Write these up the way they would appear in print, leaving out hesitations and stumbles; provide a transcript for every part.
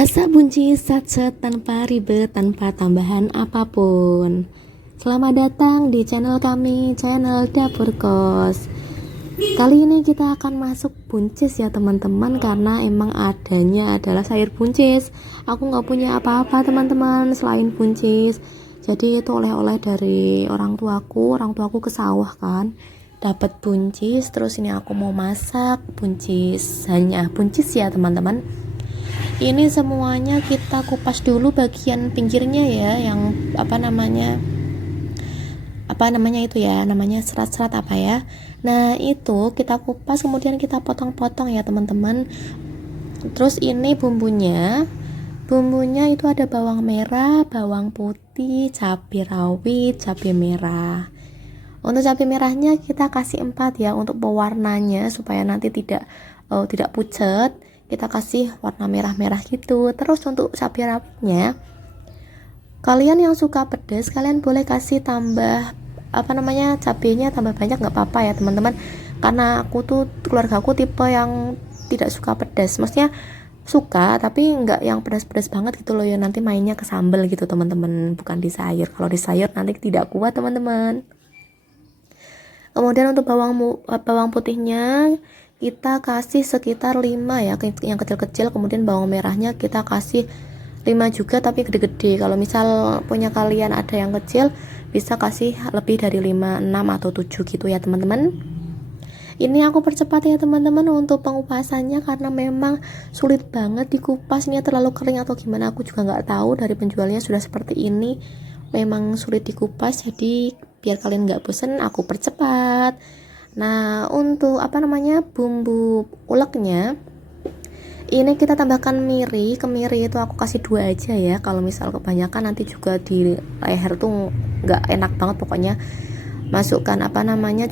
Masak buncis sat-set tanpa ribet, tanpa tambahan apapun. Selamat datang di channel kami, channel Dapur Kos. Kali ini kita akan masuk buncis ya teman-teman, karena emang adanya adalah sayur buncis. Aku nggak punya apa-apa teman-teman selain buncis. Jadi itu oleh-oleh dari orang tuaku ke sawah kan, dapat buncis. Terus ini aku mau masak buncis, hanya buncis ya teman-teman. Ini semuanya kita kupas dulu bagian pinggirnya ya, yang apa namanya itu ya, namanya serat-serat apa ya. Nah itu kita kupas, kemudian kita potong-potong ya teman-teman. Terus ini bumbunya itu ada bawang merah, bawang putih, cabai rawit, cabai merah. Untuk cabai merahnya kita kasih 4 ya, untuk pewarnanya supaya nanti tidak pucat. Kita kasih warna merah-merah gitu. Terus untuk cabai rawitnya, kalian yang suka pedas kalian boleh kasih tambah cabenya tambah banyak, nggak apa-apa ya teman-teman. Karena keluarga aku tipe yang tidak suka pedas, maksudnya suka tapi nggak yang pedas-pedas banget gitu loh ya, nanti mainnya ke sambal gitu teman-teman, bukan di sayur. Kalau di sayur nanti tidak kuat teman-teman. Kemudian untuk bawang putihnya kita kasih sekitar 5 ya, yang kecil-kecil. Kemudian bawang merahnya kita kasih 5 juga, tapi gede-gede. Kalau misal punya kalian ada yang kecil, bisa kasih lebih dari 5, 6 atau 7 gitu ya teman-teman. Ini aku percepat ya teman-teman untuk pengupasannya, karena memang sulit banget dikupas. Ini terlalu kering atau gimana aku juga nggak tahu, dari penjualnya sudah seperti ini. Memang sulit dikupas, jadi biar kalian nggak bosen aku percepat. Nah untuk bumbu uleknya, ini kita tambahkan kemiri itu aku kasih 2 aja ya. Kalau misal kebanyakan nanti juga di leher tuh nggak enak banget. Pokoknya masukkan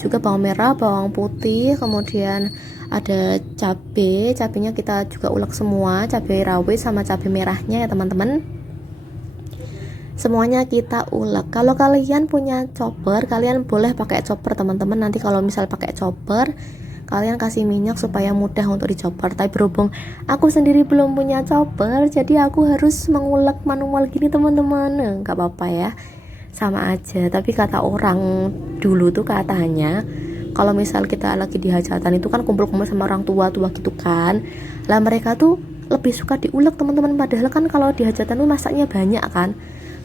juga bawang merah, bawang putih, kemudian ada cabenya kita juga ulek semua, cabai rawit sama cabai merahnya ya teman-teman. Semuanya kita ulek. Kalau kalian punya chopper, kalian boleh pakai chopper teman-teman. Nanti kalau misal pakai chopper, kalian kasih minyak supaya mudah untuk dicopper. Tapi berhubung aku sendiri belum punya chopper, jadi aku harus mengulek manual gini teman-teman. Nggak apa-apa ya, sama aja. Tapi kata orang dulu tuh, katanya kalau misal kita lagi di hajatan itu kan kumpul-kumpul sama orang tua gitu kan, lah mereka tuh lebih suka diulek teman-teman. Padahal kan kalau di hajatan tuh masaknya banyak kan,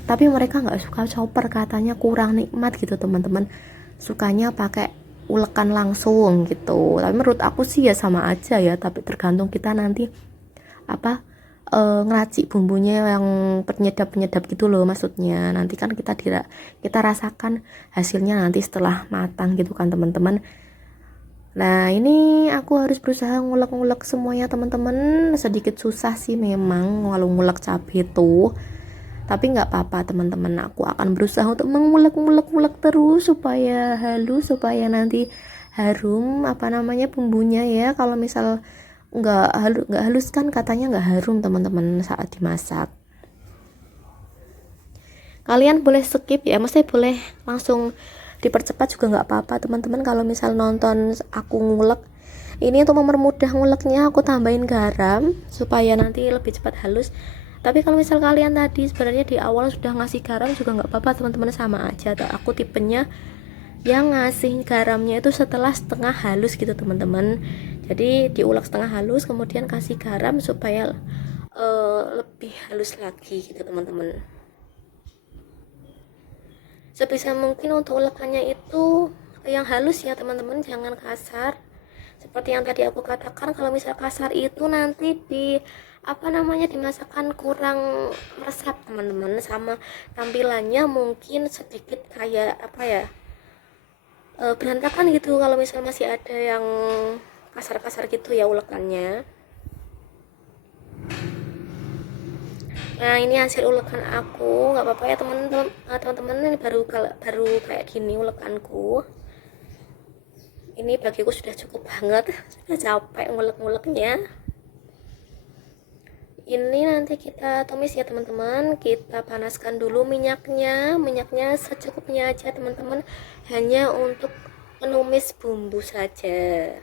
tapi mereka nggak suka chopper, katanya kurang nikmat gitu teman-teman, sukanya pakai ulekan langsung gitu. Tapi menurut aku sih ya sama aja ya, tapi tergantung kita nanti ngeracik bumbunya yang penyedap gitu loh, maksudnya nanti kan kita rasakan hasilnya nanti setelah matang gitu kan teman-teman. Nah ini aku harus berusaha ngulek-ngulek semuanya teman-teman. Sedikit susah sih memang kalau ngulek cabai itu, tapi nggak apa-apa teman-teman, aku akan berusaha untuk mengulek terus supaya halus, supaya nanti harum bumbunya ya. Kalau misal nggak halus kan katanya nggak harum teman-teman saat dimasak. Kalian boleh skip ya, maksudnya boleh langsung dipercepat juga nggak apa-apa teman-teman. Kalau misal nonton aku ngulek, ini untuk mempermudah nguleknya aku tambahin garam supaya nanti lebih cepat halus. Tapi kalau misal kalian tadi sebenarnya di awal sudah ngasih garam juga nggak apa-apa teman-teman, sama aja. Aku tipenya yang ngasih garamnya itu setelah setengah halus gitu teman-teman. Jadi diulek setengah halus, kemudian kasih garam supaya lebih halus lagi gitu teman-teman. Sebisa mungkin untuk ulekannya itu yang halus ya teman-teman, jangan kasar. Seperti yang tadi aku katakan, kalau misal kasar itu nanti dimasakan kurang meresap teman-teman, sama tampilannya mungkin sedikit kayak berantakan gitu kalau misal masih ada yang kasar-kasar gitu ya ulekannya. Nah ini hasil ulekan aku, nggak apa-apa ya teman-teman, ini baru kayak gini ulekanku. Ini bagiku sudah cukup banget, sudah capek ngulek-nguleknya. Ini nanti kita tumis ya teman-teman. Kita panaskan dulu minyaknya secukupnya aja teman-teman, hanya untuk menumis bumbu saja,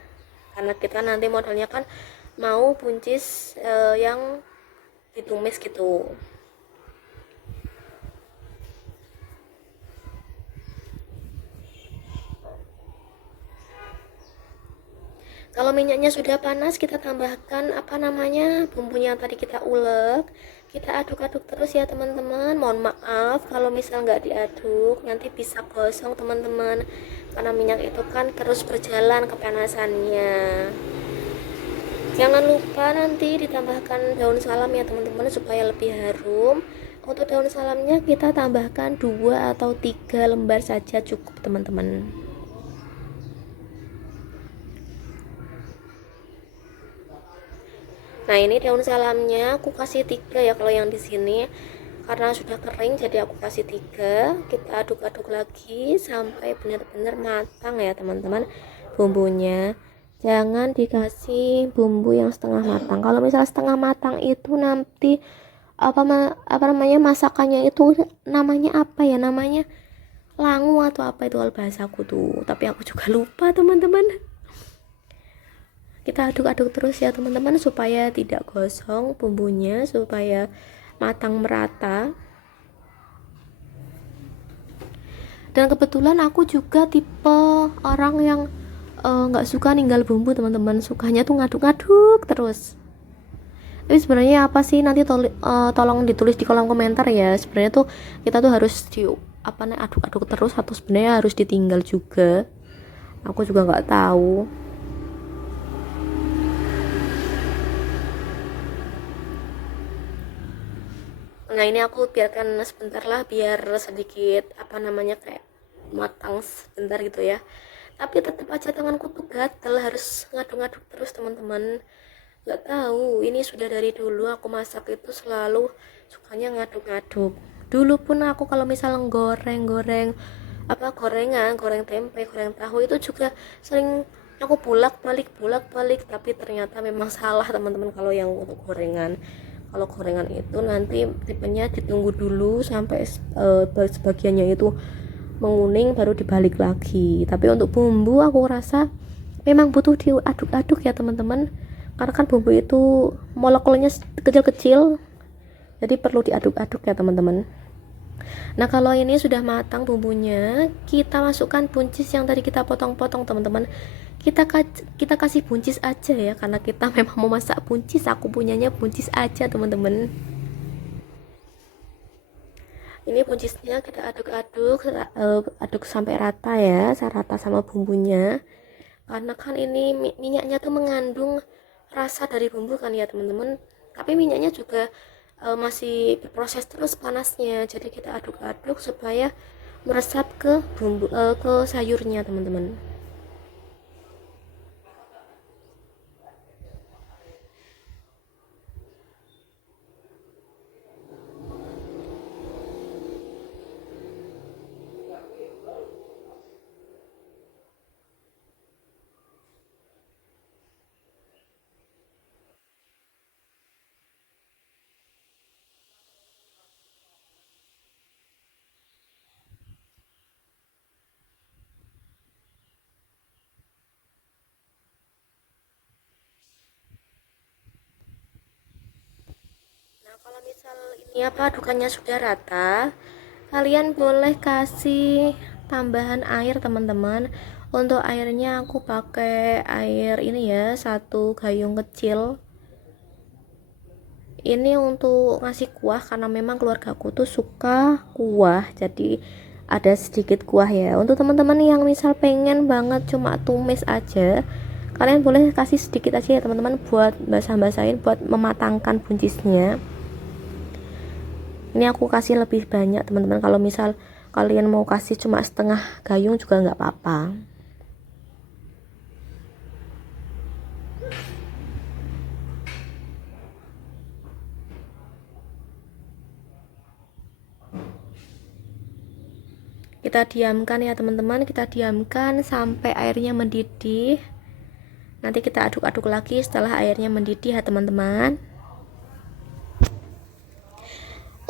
karena kita nanti modalnya kan mau buncis yang ditumis gitu. Kalau minyaknya sudah panas, kita tambahkan apa namanya bumbunya yang tadi kita ulek. Kita aduk-aduk terus ya teman-teman. Mohon maaf kalau misal nggak diaduk, nanti bisa gosong teman-teman. Karena minyak itu kan terus berjalan kepanasannya. Jangan lupa nanti ditambahkan daun salam ya teman-teman supaya lebih harum. Untuk daun salamnya kita tambahkan 2 atau 3 lembar saja cukup teman-teman. Nah, ini daun salamnya aku kasih 3 ya kalau yang di sini. Karena sudah kering jadi aku kasih 3. Kita aduk-aduk lagi sampai benar-benar matang ya teman-teman bumbunya. Jangan dikasih bumbu yang setengah matang. Kalau misalnya setengah matang itu nanti apa namanya masakannya itu namanya apa ya, namanya langu atau apa itu kalau bahasaku tuh, tapi aku juga lupa teman-teman. Kita aduk-aduk terus ya teman-teman supaya tidak gosong bumbunya, supaya matang merata. Dan kebetulan aku juga tipe orang yang nggak suka ninggal bumbu teman-teman, sukanya tuh ngaduk-ngaduk terus. Tapi sebenarnya apa sih, nanti tolong ditulis di kolom komentar ya, sebenarnya tuh kita tuh harus aduk-aduk terus atau sebenarnya harus ditinggal juga, aku juga nggak tahu. Nah, ini aku biarkan sebentar lah biar sedikit apa namanya kayak matang sebentar gitu ya. Tapi tetap aja tanganku tuh gatel, harus ngaduk-ngaduk terus teman-teman. Nggak tahu, ini sudah dari dulu aku masak itu selalu sukanya ngaduk-ngaduk. Dulu pun aku kalau misalnya goreng-goreng apa goreng tempe, goreng tahu itu juga sering aku bolak-balik, tapi ternyata memang salah teman-teman kalau yang untuk gorengan. Kalau gorengan itu nanti tipenya ditunggu dulu sampai sebagiannya itu menguning baru dibalik lagi. Tapi untuk bumbu aku rasa memang butuh diaduk-aduk ya teman-teman, karena kan bumbu itu molekulnya kecil-kecil, jadi perlu diaduk-aduk ya teman-teman. Nah, kalau ini sudah matang bumbunya, kita masukkan buncis yang tadi kita potong-potong teman-teman. Kita kasih buncis aja ya, karena kita memang mau masak buncis, aku punyanya buncis aja teman-teman. Ini buncisnya kita aduk-aduk, aduk sampai rata ya, rata sama bumbunya. Karena kan ini minyaknya tuh mengandung rasa dari bumbu kan ya teman-teman, tapi minyaknya juga masih berproses terus panasnya, jadi kita aduk-aduk supaya meresap ke bumbu ke sayurnya teman-teman. Nah, kalau misal ini apa adukannya sudah rata, kalian boleh kasih tambahan air teman-teman. Untuk airnya aku pakai air ini ya, 1 gayung kecil. Ini untuk ngasih kuah karena memang keluargaku tuh suka kuah, jadi ada sedikit kuah ya. Untuk teman-teman yang misal pengen banget cuma tumis aja, kalian boleh kasih sedikit aja ya teman-teman, buat basah-basahin, buat mematangkan buncisnya. Ini aku kasih lebih banyak teman-teman, kalau misal kalian mau kasih cuma setengah gayung juga nggak apa-apa. Kita diamkan ya teman-teman, kita diamkan sampai airnya mendidih. Nanti kita aduk-aduk lagi setelah airnya mendidih ya teman-teman.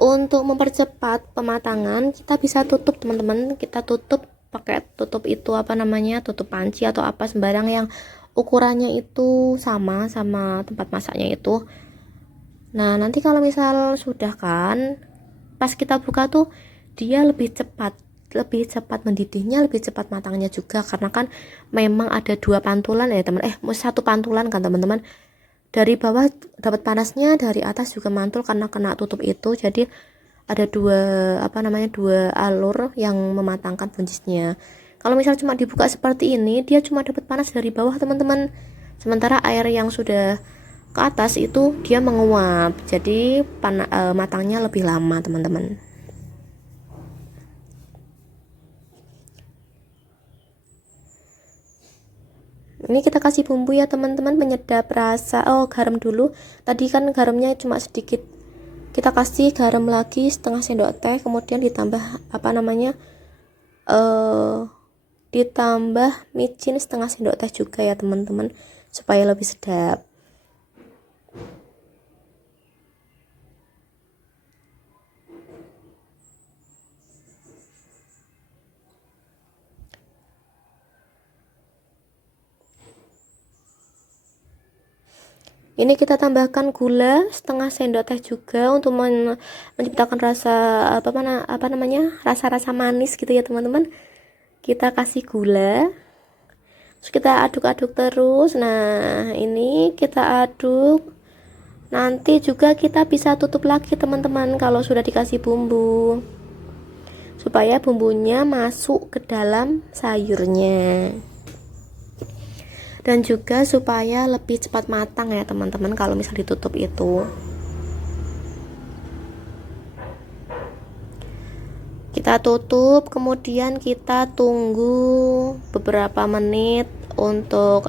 Untuk mempercepat pematangan, kita bisa tutup teman-teman, kita tutup pakai tutup itu apa namanya, tutup panci atau apa sembarang yang ukurannya itu sama tempat masaknya itu. Nah, nanti kalau misal sudah kan, pas kita buka tuh dia lebih cepat mendidihnya, lebih cepat matangnya juga, karena kan memang ada dua pantulan ya teman, satu pantulan kan teman-teman. Dari bawah dapat panasnya, dari atas juga mantul karena kena tutup itu. Jadi ada dua alur yang mematangkan buncisnya. Kalau misal cuma dibuka seperti ini, dia cuma dapat panas dari bawah teman-teman. Sementara air yang sudah ke atas itu dia menguap, jadi matangnya lebih lama teman-teman. Ini kita kasih bumbu ya teman-teman, penyedap rasa. Garam dulu, tadi kan garamnya cuma sedikit, kita kasih garam lagi setengah sendok teh, kemudian ditambah ditambah micin setengah sendok teh juga ya teman-teman, supaya lebih sedap. Ini kita tambahkan gula setengah sendok teh juga untuk menciptakan rasa rasa-rasa manis gitu ya teman-teman. Kita kasih gula, terus kita aduk-aduk terus. Nah, ini kita aduk. Nanti juga kita bisa tutup lagi teman-teman kalau sudah dikasih bumbu, supaya bumbunya masuk ke dalam sayurnya. Dan juga supaya lebih cepat matang ya teman-teman kalau misal ditutup itu. Kita tutup, kemudian kita tunggu beberapa menit untuk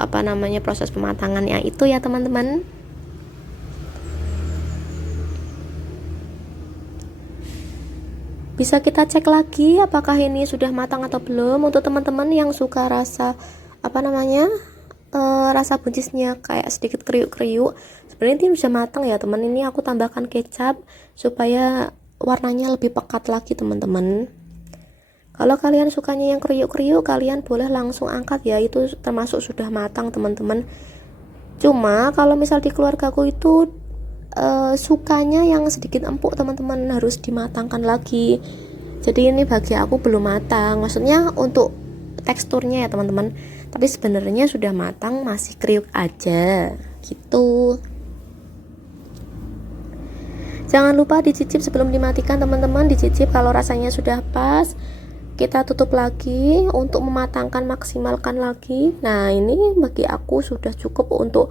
proses pematangannya itu ya teman-teman. Bisa kita cek lagi apakah ini sudah matang atau belum. Untuk teman-teman yang suka rasa rasa buncisnya kayak sedikit kriuk-kriuk, sebenarnya ini sudah matang ya teman. Ini aku tambahkan kecap supaya warnanya lebih pekat lagi teman-teman. Kalau kalian sukanya yang kriuk-kriuk, kalian boleh langsung angkat ya, itu termasuk sudah matang teman-teman. Cuma kalau misal di keluargaku itu sukanya yang sedikit empuk teman-teman, harus dimatangkan lagi. Jadi ini bagi aku belum matang, maksudnya untuk teksturnya ya teman-teman, tapi sebenarnya sudah matang, masih kriuk aja gitu. Jangan lupa dicicip sebelum dimatikan teman-teman, dicicip kalau rasanya sudah pas, kita tutup lagi untuk mematangkan, maksimalkan lagi. Nah, ini bagi aku sudah cukup untuk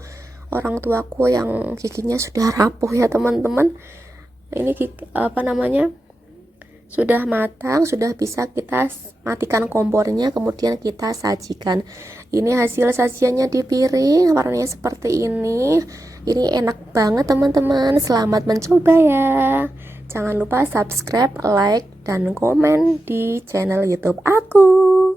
orang tuaku yang giginya sudah rapuh ya teman-teman. Ini sudah matang, sudah bisa kita matikan kompornya, kemudian kita sajikan. Ini hasil sajiannya di piring, warnanya seperti ini. Ini enak banget teman-teman, selamat mencoba ya. Jangan lupa subscribe, like, dan komen di channel YouTube aku.